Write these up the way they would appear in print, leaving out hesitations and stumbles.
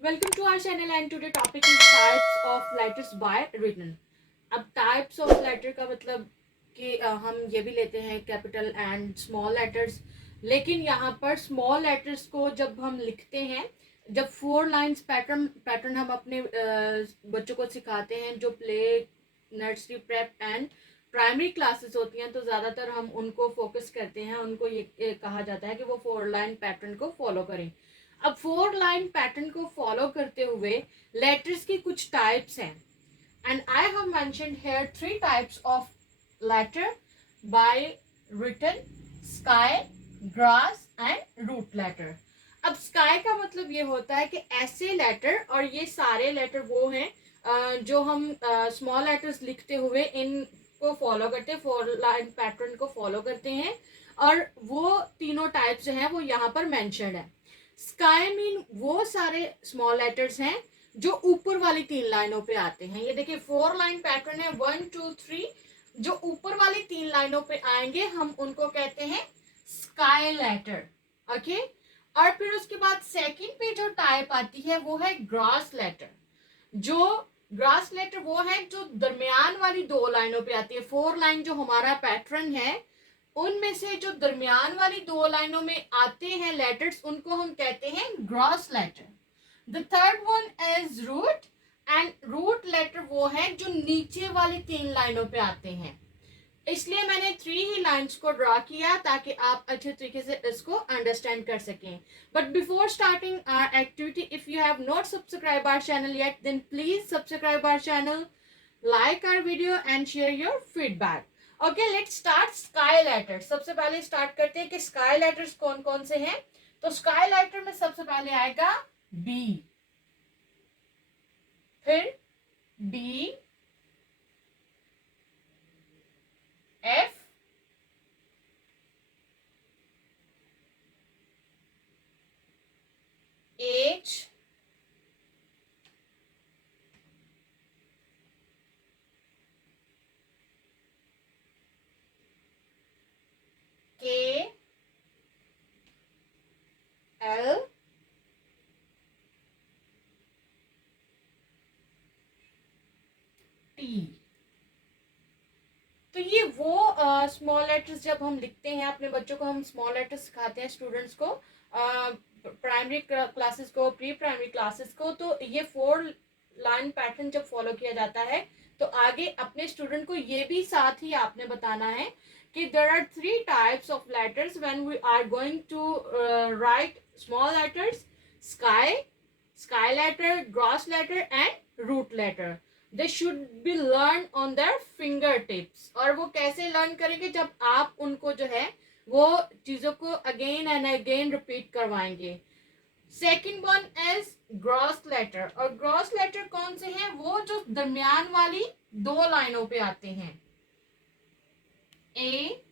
Welcome to our channel and today topic is types of letters by written. अब types of letter का मतलब कि हम ये भी लेते हैं कैपिटल एंड स्मॉल लेटर्स, लेकिन यहाँ पर स्मॉल लेटर्स को जब हम लिखते हैं, जब 4 लाइन्स पैटर्न हम अपने बच्चों को सिखाते हैं जो play nursery prep and primary classes होती हैं, तो ज़्यादातर हम उनको फोकस करते हैं, उनको ये कहा जाता है कि वो 4 लाइन पैटर्न को फॉलो करें। अब 4 लाइन पैटर्न को फॉलो करते हुए लेटर्स की कुछ टाइप्स हैं, and I have mentioned here 3 types of letter by written: sky, grass and root letter. अब sky का मतलब ये होता है कि ऐसे लेटर, और ये सारे लेटर वो हैं जो हम स्मॉल लेटर्स लिखते हुए इनको फॉलो करते हैं, 4 लाइन पैटर्न को फॉलो करते हैं, और वो तीनों टाइप्स जो हैं वो यहाँ पर मेंशन्ड है। स्काई मीन वो सारे स्मॉल लेटर्स हैं जो ऊपर वाली 3 लाइनों पे आते हैं। ये देखिए 4 लाइन पैटर्न है, 1 2 3। जो ऊपर वाली 3 लाइनों पे आएंगे हम उनको कहते हैं स्काई लेटर। ओके, और फिर उसके बाद सेकंड पे जो टाइप आती है वो है ग्रास लेटर। जो ग्रास लेटर वो है जो दरमियान वाली 2 लाइनों पे आती है। 4 लाइन जो हमारा पैटर्न है उनमें से जो दरमियान वाली 2 लाइनों में आते हैं लेटर्स, उनको हम कहते हैं gross letter. The third one is root, and root letter वो है जो नीचे वाली 3 लाइनों पे आते हैं। इसलिए मैंने 3 ही लाइन्स को ड्रॉ किया ताकि आप अच्छे तरीके से इसको अंडरस्टैंड कर सकें। But before starting our activity, if you have not subscribe our channel yet, then please subscribe our channel, like our video and share your feedback. Okay, let's start sky letters. सबसे पहले start करते हैं कि sky letters कौन कौन से हैं। तो sky letter में सबसे पहले आएगा B, फिर D, F, H, K, L, T। तो ये वो स्मॉल लेटर्स जब हम लिखते हैं, अपने बच्चों को हम स्मॉल लेटर्स सिखाते हैं, स्टूडेंट्स को, प्राइमरी क्लासेस को, प्री प्राइमरी क्लासेस को, तो ये 4 लाइन पैटर्न जब फॉलो किया जाता है तो आगे अपने स्टूडेंट को ये भी साथ ही आपने बताना है कि there are 3 types of letters when we are going to write small letters: sky, sky letter, gross letter and root letter. They should be learn on their finger tips. और वो कैसे लर्न करेंगे? जब आप उनको जो है वो चीजों को अगेन एंड अगेन रिपीट करवाएंगे। Second one is gross letter. और ग्रॉस लेटर कौन से हैं? वो जो दरमियान वाली 2 लाइनों पे आते हैं: A,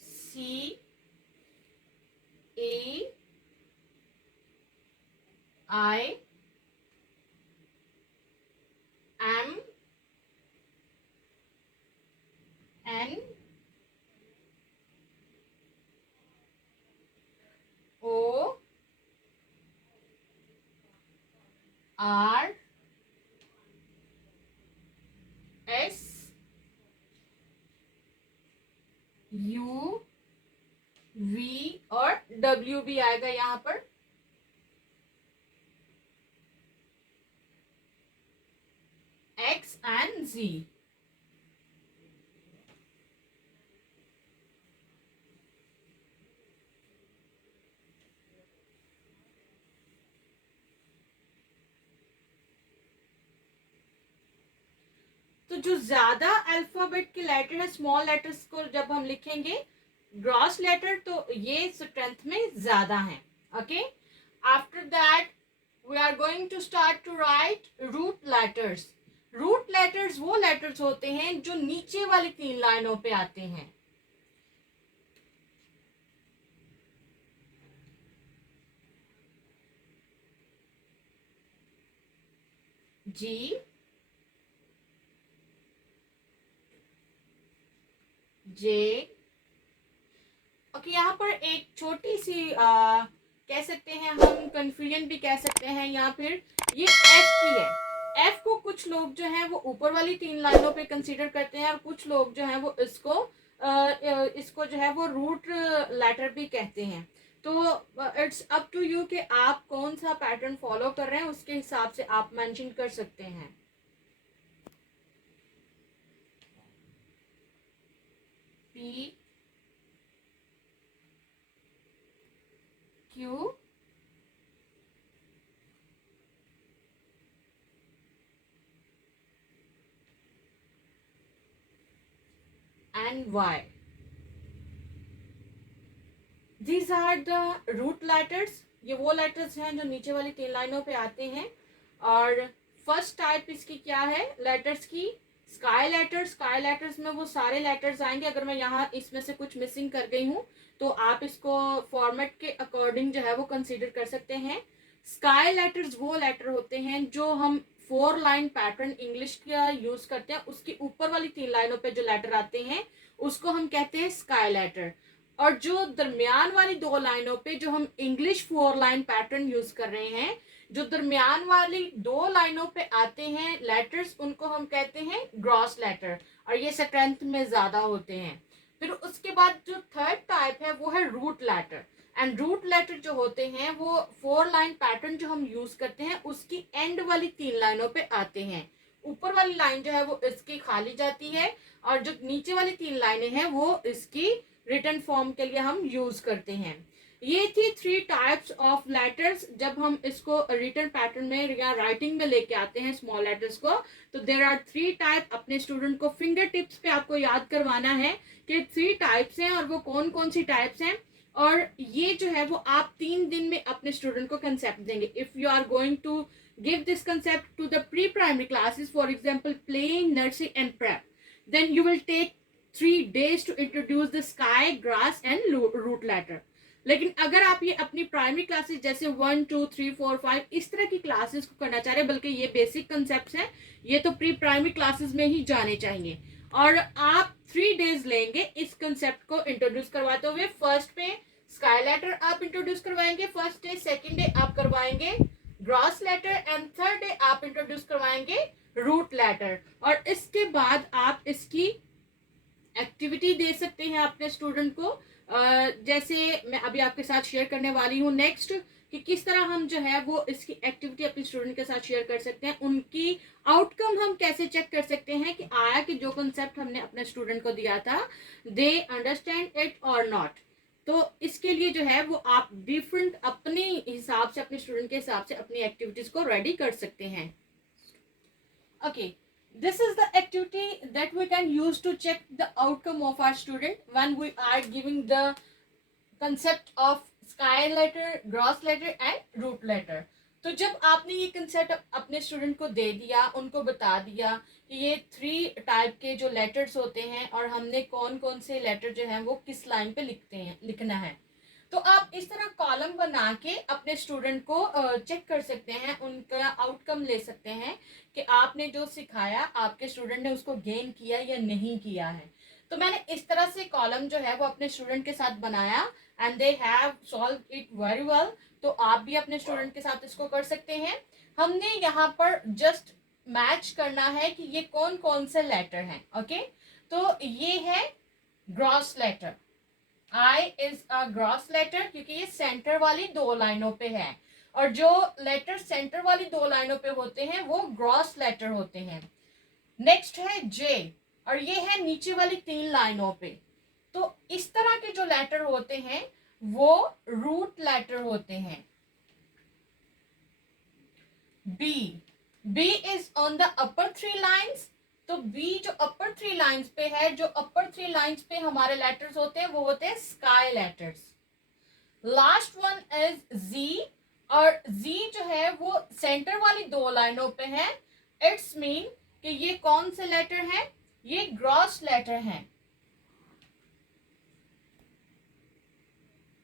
C, A, I, M, N, O, R, S, U, V और डब्ल्यू भी आएगा यहाँ पर। X and G. तो जो ज्यादा अल्फाबेट के लेटर है, स्मॉल लेटर्स को जब हम लिखेंगे ग्रॉस लेटर, तो ये स्ट्रेंथ में ज्यादा है। Okay, after that we are going to start to write root letters. Root letters वो लेटर्स होते हैं जो नीचे वाली 3 लाइनों पे आते हैं। जी, जे। ओके, यहाँ पर एक छोटी सी कह सकते हैं, हम कन्फ्यूजन भी कह सकते हैं, या फिर ये एफ की है। एफ को कुछ लोग जो है वो ऊपर वाली 3 लाइनों पे कंसीडर करते हैं, और कुछ लोग जो है वो इसको जो है वो रूट लेटर भी कहते हैं। तो इट्स अप टू यू कि आप कौन सा पैटर्न फॉलो कर रहे हैं, उसके हिसाब से आप मेंशन कर सकते हैं। P Q and Y, these are the root letters. ये वो लेटर्स हैं जो नीचे वाली 3 लाइनों पे आते हैं। और फर्स्ट टाइप इसकी क्या है लेटर्स की? Sky letters. स्काई लेटर्स में वो सारे लेटर्स आएंगे। अगर मैं यहाँ इसमें से कुछ मिसिंग कर गई हूँ तो आप इसको फॉर्मेट के अकॉर्डिंग जो है वो कंसीडर कर सकते हैं। स्काई लेटर्स वो लेटर होते हैं जो हम 4 लाइन पैटर्न इंग्लिश का यूज करते हैं, उसकी ऊपर वाली 3 लाइनों पे जो लेटर आते हैं उसको हम कहते हैं स्काई लेटर। और जो दरमियान वाली 2 लाइनों पे जो हम इंग्लिश 4 लाइन पैटर्न यूज कर रहे हैं, जो दरमियान वाली 2 लाइनों पे आते हैं लेटर्स, उनको हम कहते हैं ग्रॉस लेटर, और ये स्ट्रेंथ में ज्यादा होते हैं। फिर उसके बाद जो थर्ड टाइप है वो है root letter. And root letter जो होते हैं वो 4 लाइन पैटर्न जो हम यूज करते हैं उसकी एंड वाली 3 लाइनों पे आते हैं। ऊपर वाली लाइन जो है वो इसकी खाली जाती है, और जो नीचे वाली 3 लाइनें हैं वो इसकी रिटर्न फॉर्म के लिए हम यूज करते हैं। ये थी 3 टाइप्स ऑफ लेटर्स। जब हम इसको रिटर्न पैटर्न में या राइटिंग में लेके आते हैं स्मॉल लेटर्स को, तो देर आर 3 टाइप। अपने स्टूडेंट को फिंगर टिप्स पे आपको याद करवाना है कि 3 टाइप्स हैं और वो कौन कौन सी टाइप्स हैं। और ये जो है वो आप 3 दिन में अपने स्टूडेंट को कंसेप्ट देंगे। If you are going to give this concept to the pre primary classes, for example play, nursery and prep, then you will take 3 days to introduce the sky, grass and root letter. लेकिन अगर आप ये अपनी primary classes जैसे 1 2 3 4 5 इस तरह की classes को करना चाह रहे हैं, बल्कि ये बेसिक कंसेप्ट हैं, ये तो प्री प्राइमरी क्लासेस में ही जाने चाहिए, और आप 3 डेज लेंगे इस कंसेप्ट को इंट्रोड्यूस करवाते हुए। फर्स्ट पे स्काई लेटर आप इंट्रोड्यूस करवाएंगे फर्स्ट डे, सेकेंड डे आप करवाएंगे grass letter, and third day आप इंट्रोड्यूस करवाएंगे रूट लेटर। और इसके बाद आप इसकी एक्टिविटी दे सकते हैं अपने स्टूडेंट को, जैसे मैं अभी आपके साथ शेयर करने वाली हूँ नेक्स्ट, कि किस तरह हम जो है वो इसकी एक्टिविटी अपने स्टूडेंट के साथ शेयर कर सकते हैं। उनकी आउटकम हम कैसे चेक कर सकते हैं कि आया कि जो कंसेप्ट हमने अपने स्टूडेंट को दिया था दे अंडरस्टैंड इट और नॉट। तो इसके लिए जो है वो आप डिफरेंट अपने हिसाब से, अपने स्टूडेंट के हिसाब से अपनी एक्टिविटीज को रेडी कर सकते हैं। Okay, this is the activity that we can use to check the outcome of our student when we are giving the concept of sky letter, gross letter and root letter. तो जब आपने ये concept अपने student को दे दिया, उनको बता दिया कि ये 3 टाइप के जो लेटर्स होते हैं और हमने कौन कौन से लेटर जो हैं वो किस लाइन पे लिखना है, तो आप इस तरह कॉलम बना के अपने स्टूडेंट को चेक कर सकते हैं, उनका आउटकम ले सकते हैं कि आपने जो सिखाया आपके स्टूडेंट ने उसको गेन किया या नहीं किया है। तो मैंने इस तरह से कॉलम जो है वो अपने स्टूडेंट के साथ बनाया and they have solve it very well. तो आप भी अपने स्टूडेंट के साथ इसको कर सकते हैं। हमने यहाँ पर जस्ट मैच करना है कि ये कौन कौन से लेटर हैं। ओके, तो ये है grass letter. I is a gross letter क्योंकि ये सेंटर वाली 2 लाइनों पे है, और जो लेटर सेंटर वाली 2 लाइनों पे होते हैं वो ग्रॉस लेटर होते हैं। नेक्स्ट है J, और ये है नीचे वाली 3 लाइनों पे। तो इस तरह के जो लेटर होते हैं वो रूट लेटर होते हैं। B is on the upper 3 lines। तो B जो अपर 3 लाइंस पे है, जो अपर 3 लाइंस पे हमारे लेटर्स होते हैं वो होते हैं sky letters. Last one is Z, और Z जो है वो सेंटर वाली 2 लाइनों पे है। इट्स मीन कि ये कौन से लेटर हैं? ये ग्रॉस लेटर हैं।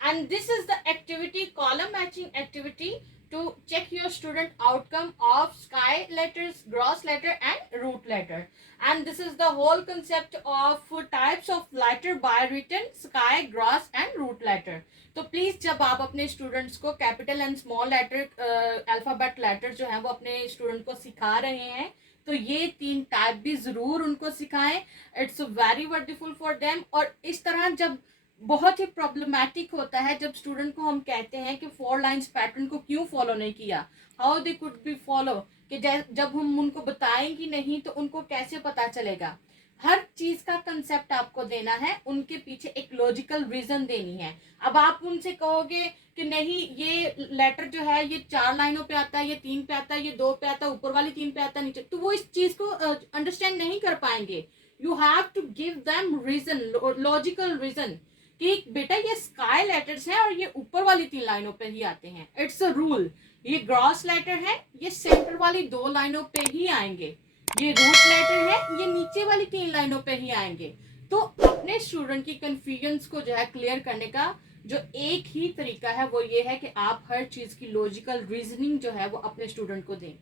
and this is the activity, column matching activity, to check your student outcome of sky letters, gross letter and root letter. And this is the whole concept of types of letter by written, sky, gross and root letter. तो please जब आप अपने students को capital and small letter alphabet letter जो है वो अपने student को सिखा रहे हैं, तो ये 3 टाइप भी जरूर उनको सिखाएं. It's very wonderful for them. और इस तरह जब बहुत ही प्रॉब्लमैटिक होता है जब स्टूडेंट को हम कहते हैं कि 4 लाइन्स पैटर्न को क्यों फॉलो नहीं किया, how they could be follow, कि जब हम उनको बताएंगे नहीं तो उनको कैसे पता चलेगा. हर चीज का कंसेप्ट आपको देना है, उनके पीछे एक लॉजिकल रीजन देनी है. अब आप उनसे कहोगे कि नहीं ये लेटर जो है ये 4 लाइनों पे आता है, ये 3 पे आता है, ये 2 पे आता है, ऊपर वाली 3 पे आता है, नीचे, तो वो इस चीज को अंडरस्टैंड नहीं कर पाएंगे. You have to give them reason, logical reason, कि बेटा ये स्काई लेटर्स हैं और ये ऊपर वाली 3 लाइनों पे ही आते हैं. It's a rule. ये ग्रॉस लेटर है, ये सेंटर वाली 2 लाइनों पे ही आएंगे. ये रूट लेटर है, ये नीचे वाली 3 लाइनों पे ही आएंगे. तो अपने स्टूडेंट की कंफ्यूजन्स को जो है क्लियर करने का जो एक ही तरीका है वो ये है कि आप हर चीज की लॉजिकल रीजनिंग जो है वो अपने स्टूडेंट को दें.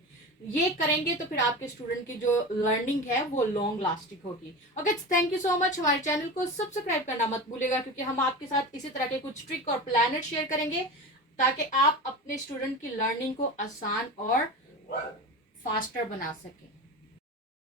ये करेंगे तो फिर आपके स्टूडेंट की जो लर्निंग है वो लॉन्ग लास्टिंग होगी. Okay, thank you so much. हमारे चैनल को सब्सक्राइब करना मत भूलेगा, क्योंकि हम आपके साथ इसी तरह के कुछ ट्रिक और प्लानर शेयर करेंगे ताकि आप अपने स्टूडेंट की लर्निंग को आसान और फास्टर बना सकें.